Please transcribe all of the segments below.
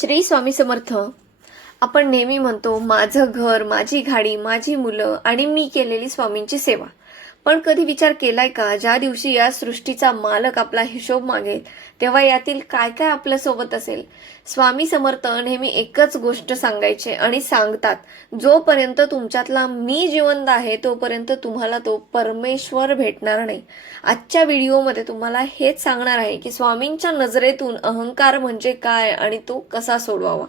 श्री स्वामी समर्थ. आपण नेहमी म्हणतो माझं घर, माझी गाडी, माझी मुलं आणि मी केलेली स्वामींची सेवा. पण कधी विचार केलाय का, ज्या दिवशी या सृष्टीचा मालक आपला हिशोब मागेल तेव्हा यातील काय काय आपल्या सोबत असेल? स्वामी समर्थ नेहमी एकच गोष्ट सांगायचे आणि सांगतात, जोपर्यंत तुमच्यातला मी जिवंत आहे तोपर्यंत तुम्हाला तो परमेश्वर भेटणार नाही. आजच्या व्हिडिओमध्ये तुम्हाला हेच सांगणार आहे की स्वामींच्या नजरेतून अहंकार म्हणजे काय आणि तो कसा सोडवावा.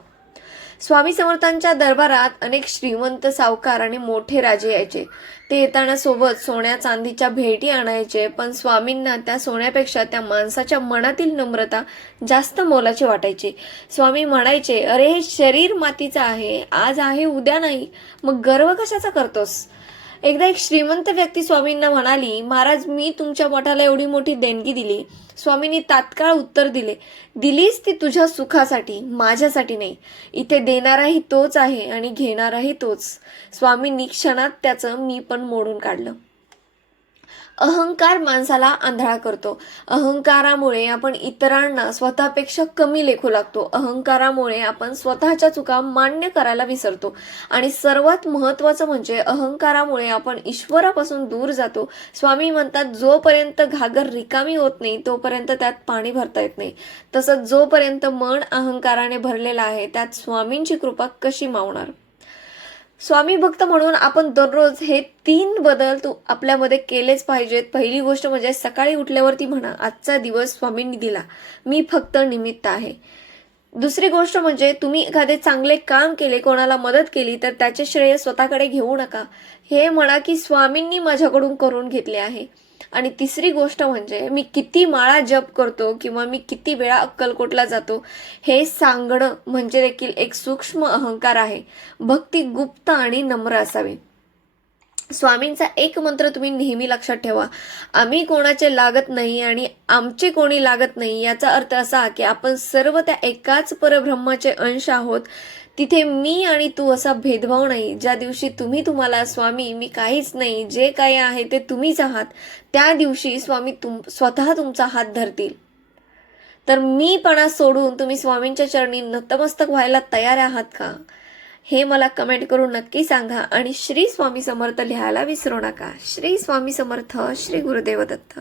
स्वामी समर्थांच्या दरबारात अनेक श्रीमंत, सावकार आणि मोठे राजे यायचे. ते येताना सोबत सोन्या चांदीच्या भेटी आणायचे, पण स्वामींना त्या सोन्यापेक्षा त्या माणसाच्या मनातील नम्रता जास्त मोलाची वाटायची. स्वामी म्हणायचे, अरे हे शरीर मातीचं आहे, आज आहे उद्या नाही, मग गर्व कशाचा करतोस? एकदा एक श्रीमंत व्यक्ती स्वामींना म्हणाली, महाराज मी तुमच्या मठाला एवढी मोठी देणगी दिली. स्वामींनी तात्काळ उत्तर दिले, दिलीस ती तुझ्या सुखासाठी, माझ्यासाठी नाही. इथे देणाराही तोच आहे आणि घेणाराही तोच. स्वामींनी क्षणात त्याचं मी पण मोडून काढलं. अहंकार माणसाला आंधळा करतो. अहंकारामुळे आपण इतरांना स्वतःपेक्षा कमी लेखू लागतो. अहंकारामुळे आपण स्वतःच्या चुका मान्य करायला विसरतो. आणि सर्वात महत्त्वाचं म्हणजे अहंकारामुळे आपण ईश्वरापासून दूर जातो. स्वामी म्हणतात, जोपर्यंत घागर रिकामी होत नाही तोपर्यंत त्यात पाणी भरता येत नाही. तसंच जोपर्यंत मन अहंकाराने भरलेलं आहे त्यात स्वामींची कृपा कशी मावणार? स्वामी भक्त म्हणून आपण दररोज हे 3 बदल आपल्यामध्ये केलेच पाहिजेत. पहिली गोष्ट म्हणजे सकाळी उठल्यावरती म्हणा, आजचा दिवस स्वामींनी दिला, मी फक्त निमित्त आहे. दुसरी गोष्ट म्हणजे तुम्ही एखादे चांगले काम केले, कोणाला मदत केली तर त्याचे श्रेय स्वतःकडे घेऊ नका. हे म्हणा की स्वामींनी माझ्याकडून करून घेतले आहे. आणि तिसरी गोष्ट म्हणजे मी किती माळा जप करतो किंवा मी किती वेळा अक्कलकोटला जातो हे सांगणं म्हणजे देखील एक सूक्ष्म अहंकार आहे. भक्ती गुप्त आणि नम्र असावी. स्वामींचा एक मंत्र तुम्ही नेहमी लक्षात ठेवा, आम्ही कोणाचे लागत नाही आणि आमचे कोणी लागत नाही. याचा अर्थ असा की आपण सर्व त्या एकाच परब्रह्माचे अंश आहोत. तिथे मी आणि तू असा भेदभाव नाही. ज्या दिवशी तुम्ही तुम्हाला स्वामी मी काहीच नाही, जे काही आहे ते तुम्हीच आहात, त्या दिवशी स्वामी स्वतः तुमचा हात धरतील. तर मीपणा सोडून तुम्ही स्वामींच्या चरणी नतमस्तक व्हायला तयार आहात का? हे मला कमेंट करून नक्की सांगा. आणि श्री स्वामी समर्थ लिहायला विसरू नका. श्री स्वामी समर्थ. श्री गुरुदेव दत्त.